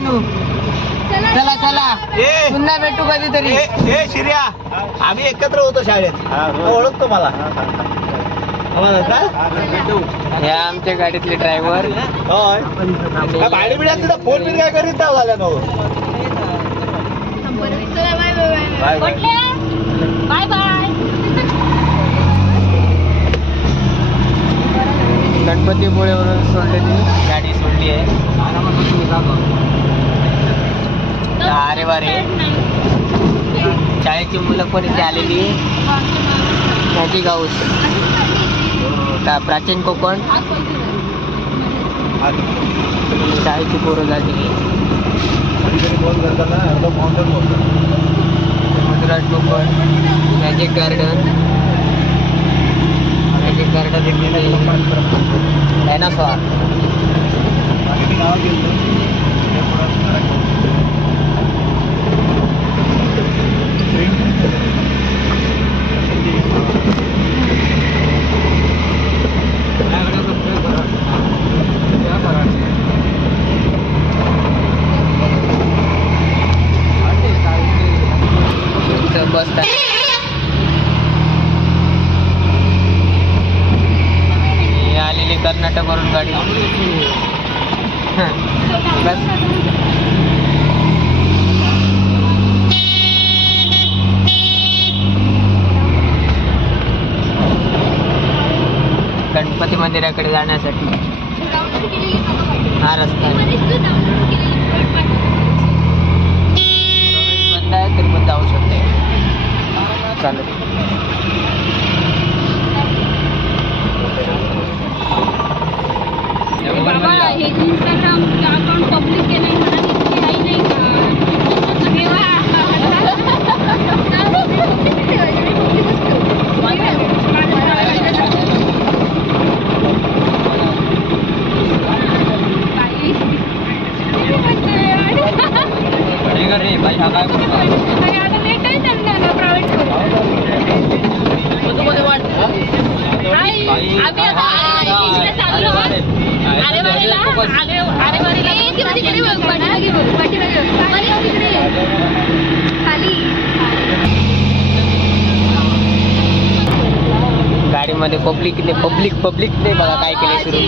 आणू. चला चला पुन्हा भेटू कधीतरी. हे शिर्या आम्ही एकत्र होतो शाळेत, ओळखतो मला. हे आमच्या गाडीतले ड्रायव्हर. भाडी बिड्या तिथं फोन बिन काय करीत नाही झाल्या नो. Bye bye. गणपतीपुळेवरून सोडलेली गाडी सोडली आहे. अरे वारे शाळेची मुलं पण इथे आलेली. मॅजिक हाऊस का प्राचीन कोकण शाळेची पोरं झाली. Madhuraj Konkan magic garden. Magic garden dinosaur. Bus आलेली कर्नाटकवरून गाडी. बस गणपती मंदिराकडे जाण्यासाठी हा रस्ता बंद आहे तरी पण जाऊ शकते. चालेल. हे इंस्टाग्राम अकाउंट पब्लिक केलंय म्हणा, काही नाही का. गाडीमध्ये पब्लिकने बघा काय केले सुरू.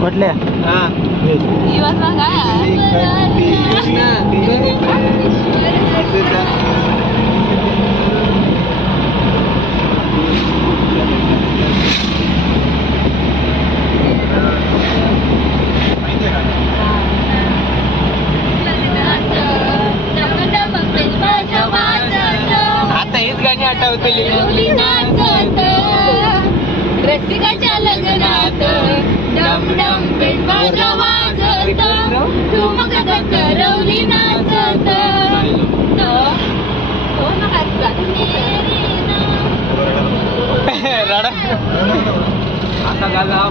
कुठल्या रवली नाचत रसिकाच्या लग्नात डम डम पेटवाजा वाजत ठुमक रवली नाचत आता गाला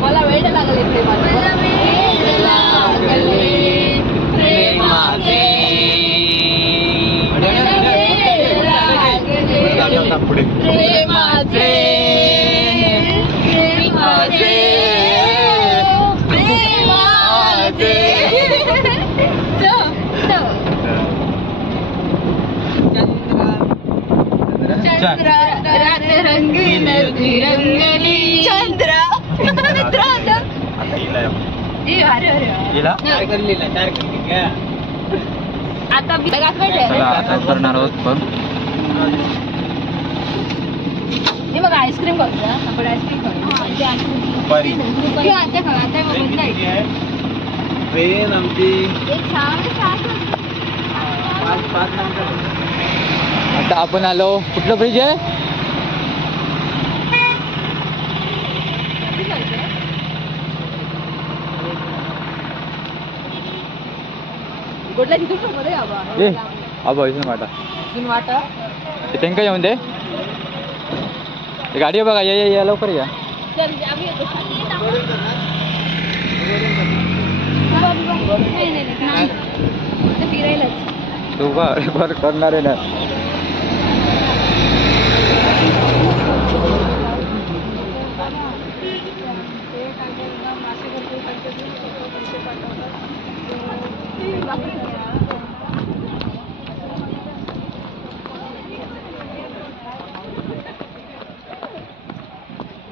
मला वेळ लागले प्रेमाचे प्रेमाचे प्रेमाचे प्रेमाचे चंद्र रात रंगीन रंगली चंद्र आता करणार आहोत पण हे बघा आईस्क्रीम बघूया आपण आईस्क्रीम ट्रेन आमची आता आपण आलो कुठलं ब्रिज आहे ए आबा इथून वाटा त्यांका येऊन दे गाडी बघा या लवकर या तू बरं करणार आहे ना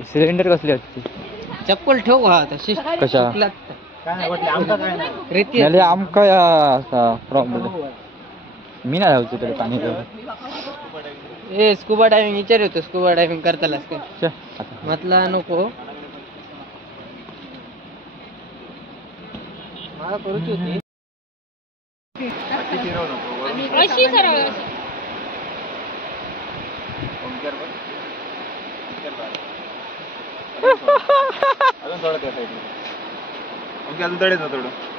सिलेंडर कसली असते चप्पल ठेव हा तशी कशा काय वाटलं आमचा काय नाही नाही आमका प्रॉब्लेम मी नाही लावतो तरी पाणी ए स्कुबा डायव्हिंग विचार होतो स्कुबा डायव्हिंग करतालास काय म्हटलं नको मला करूची होती अशी करावं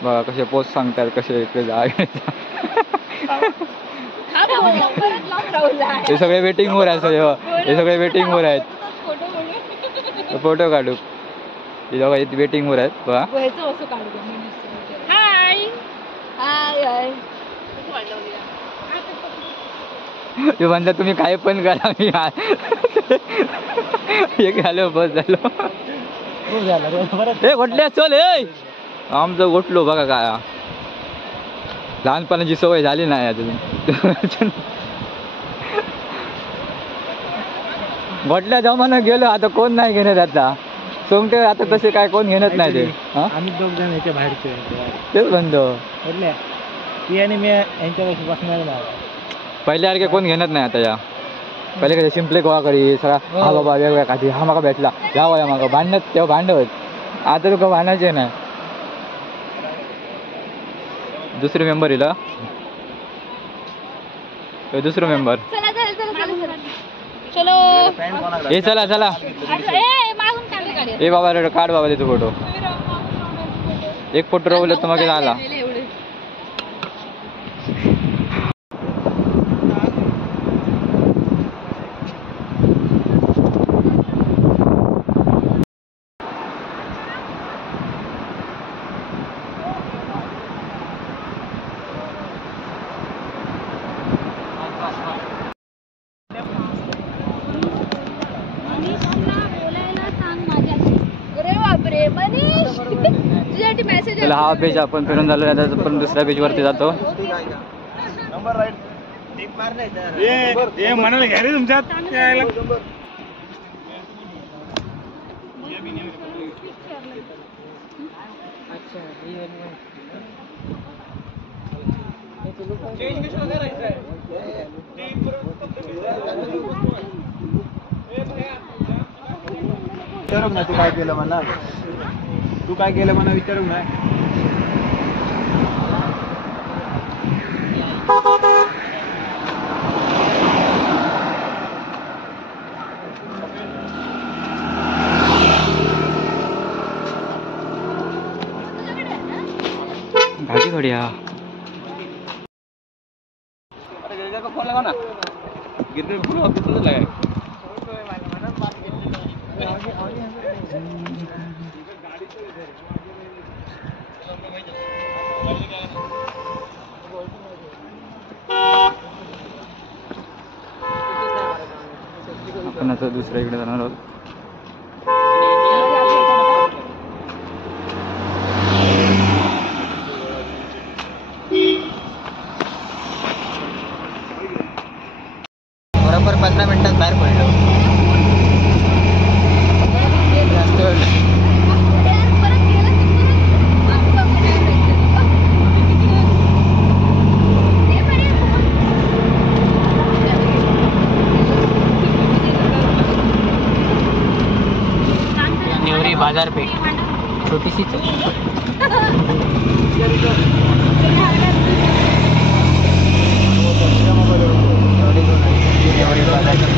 बघा कसे पोस्ट सांगतात कसे इकडे हे सगळे वेटिंग वर आहेत हे सगळे वेटिंग वर आहेत फोटो काढू हे दोघा वेटिंग वर आहेत बघा ते म्हणतात तुम्ही काय पण करा मी एक झालं बस झालं हे घोटल्या चल हे आमचं गोठलो बघा काय लहानपणाची सवय झाली नाही अजून घोटल्या जमाना गेलो आता कोण नाही घेणार आता सोमटे आता तसे काय कोण घेणार नाही ते आम्ही दोघ जण याच्या बाहेरचे तेच म्हणतो ती आणि मी यांच्यापाशी बसणार नाही पहिल्यासारखे कोण घेणार नाही आता या पहिले कसे शिंपले गोळा करी सगळा हा बाबा वेगवेगळ्या काठी हा मागा भेटला या मागं भांडत तेव्हा भांडवत आता तुका भांडायचे नाही दुसरे मेंबर येईल दुसरं मेंबर हे चला चला ए बाबा काढ बाबा देतो फोटो एक फोटो रवलं तर मग झाला चला हा पेज आपण फिरून झालो आता पण दुसऱ्या पेज वरती जातो म्हणाले घ्या रे तुमच्यात विचारू ना तू काय केलं म्हणा विचारू ना. घाटी थोड्या फोन लगा ना गिरने फुल ऑफिस में लगाए. आपण आता दुसऱ्या इकडे जाणार आहोत. बरोबर 15 मिनिटात बाहेर पडलो. जास्त वेळ नाही. नेवरी बाजारपेठ छोटीशीच आहे. नेवरी बाजारपेठ.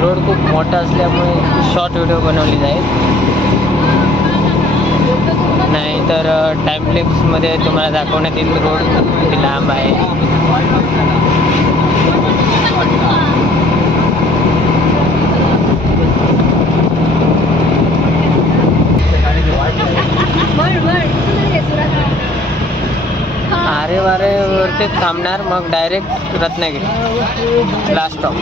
रोड खूप मोठा असल्यामुळे शॉर्ट व्हिडिओ बनवली जाईल, नाहीतर टाइमलेप्समध्ये तुम्हाला दाखवण्यात येईल रोड किती लांब आहे. आरे वारे वरती थांबणार, मग direct Ratnagiri last stop.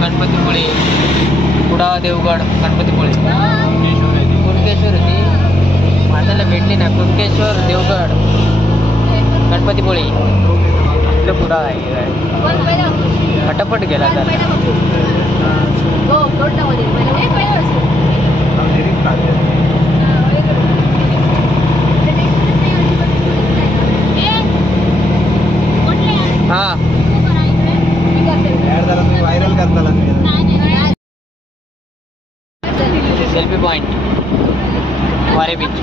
Ganpatipule, Kudal, Devgad, Ganpatipule, Kunkeshwar होती माझ्याला भेटली ना. कुणकेश्वर, देवगड, गणपतीपुळे, इथलं कुडाळ आहे. फटाफट गेला तर हा व्हायरल करताला. सेल्फी पॉइंट वारे बीच.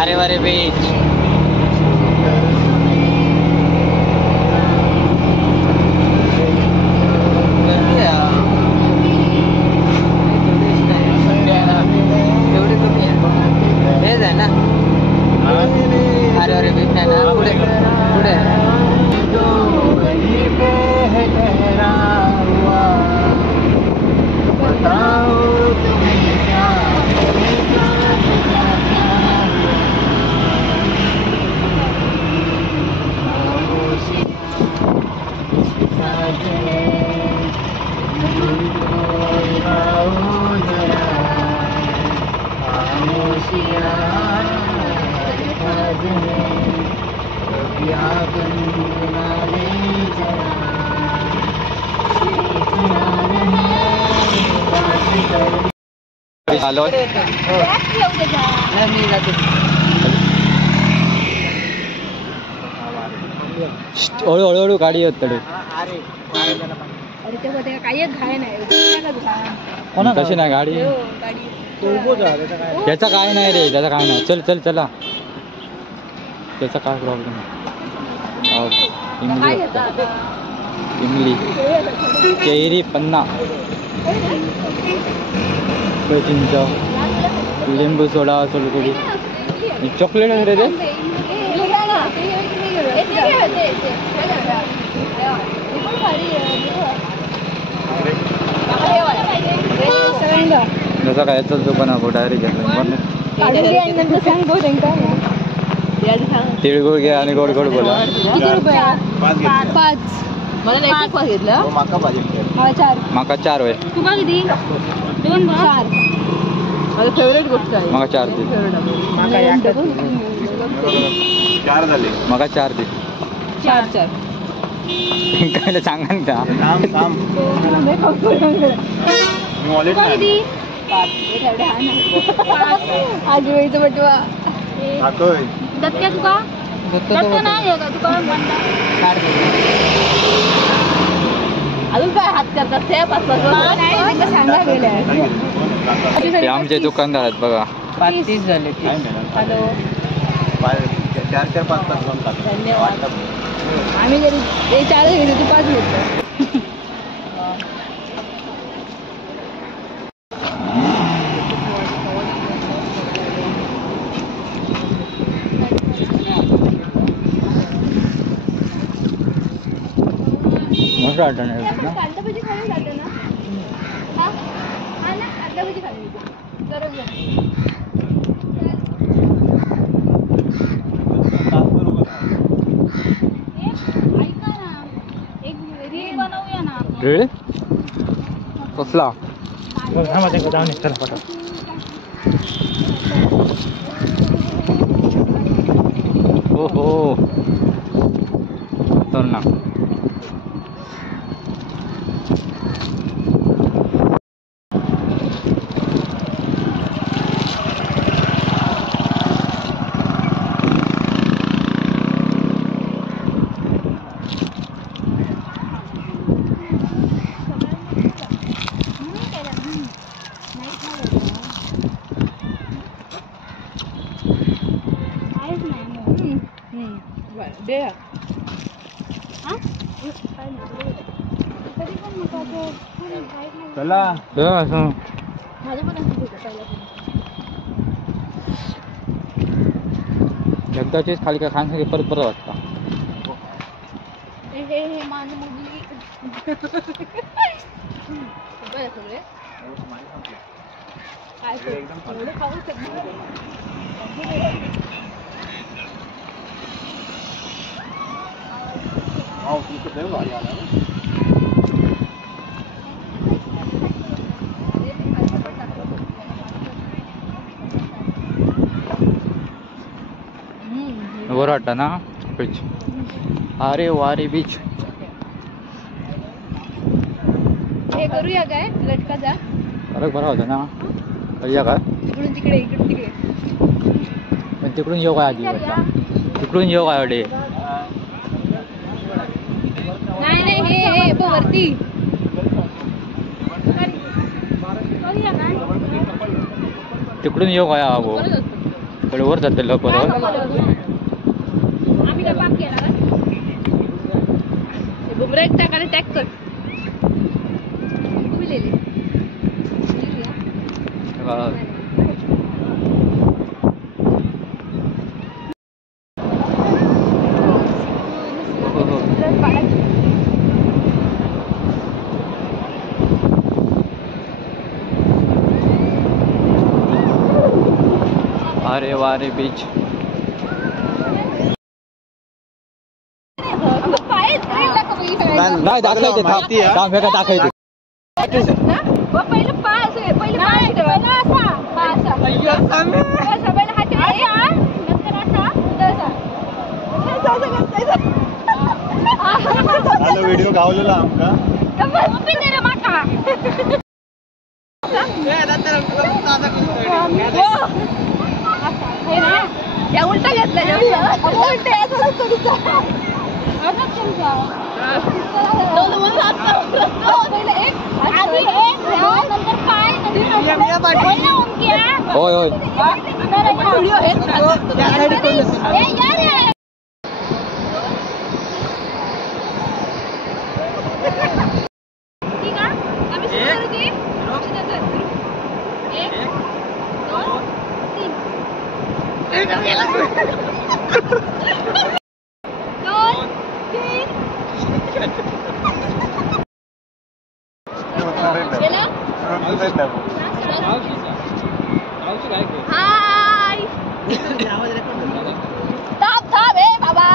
आरे वारे बीच. हेच आहे ना आरे वारे बीच. नाही ना पुढे पुढे आलो. हळूहळू गाडी येत तडे. तशी नाही गाडी. त्याचा काय नाही रे, त्याचा काय नाही. चल चल चला, त्याचा काय प्रॉब्लेम आहे. इमली, केरी, पन्ना. चिंच लिंबू सोडा सोलकडी चॉकलेट आहे रे ते जसं काय याच दुकान आहे डायरेक्ट तिळगुळ घ्या आणि गोड गोड बोला. माका 4 होय. तुका किती 2 4 माझं फेवरेट गोष्ट आहे. माका 4 दे. 4 झाले. माका 4 दे. 4 काय सांगा ना थांब थांब. मी वॉलेट तुका किती आजीबाईचं बटवा टाकोय. दत्त्या तुका दत्त नाही आहे का तुका अजून काय हात करतात ते सांगा गेल्या ते आमचे दुकानदार आहेत बघा. 35 झाले. हॅलो 4 5 धन्यवाद. आम्ही जरी ते 4 घेतो तू 5 घेतो. मस्त वाटत नाही ना. कांदा भजी खाली जाते ना हा ना कांदा भजी खाली बरोबर. ऐका ना एक रील बनवूया ना आपण. रीळ कसला हो हो तर ना दे चला. एकदाचीच खाली काय खाण्यासाठी परत परत वाटतं. हे मान मुगली सगळे काय एवढं खाऊ शकतो. तुमचं देव भारी आला. बरं वाटतं ना बीच. अरे वारे बीच. हे करूया काय लटकाचा अरे बरं होतं ना. करूया काय इकडून तिकडे इकडून तिकडे पण तिकडून येऊ काय आधी तिकडून येऊ काय अडे नाही नाही हे बघ वरती करूया काय तिकडून येऊ काय भाऊ कडे वर जाते लवकर. आम्ही काय पाप केला का बुमरा एक टाकाने टॅग कर. तुम्ही लिहिले अरे वारे बीच. नाही दाखवायचे थांब हे काय दाखवायचे. पहिलं पास आहे पहिलं पहिला असा असा पहिला हात नंतर असा व्हिडिओ गावलेला आमका या उलटा घेतला होय होय ठीक आहे दोन, तीन. गेला? हाय. थांब ए बाबा.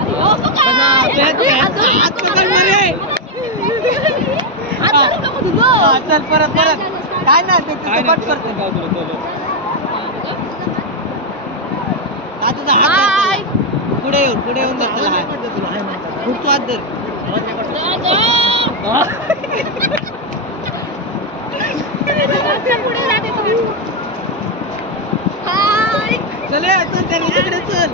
अरे हो तू काय? हात पकड रे. हात नको धुलो. चल परत काय ना ते कट करतो हाय. पुढे येऊन जातो खूप हात धर पुढे राहते तू. हाय. चल तिकडे चल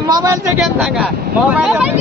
मोबाईलचा गेम सांगा मोबाईल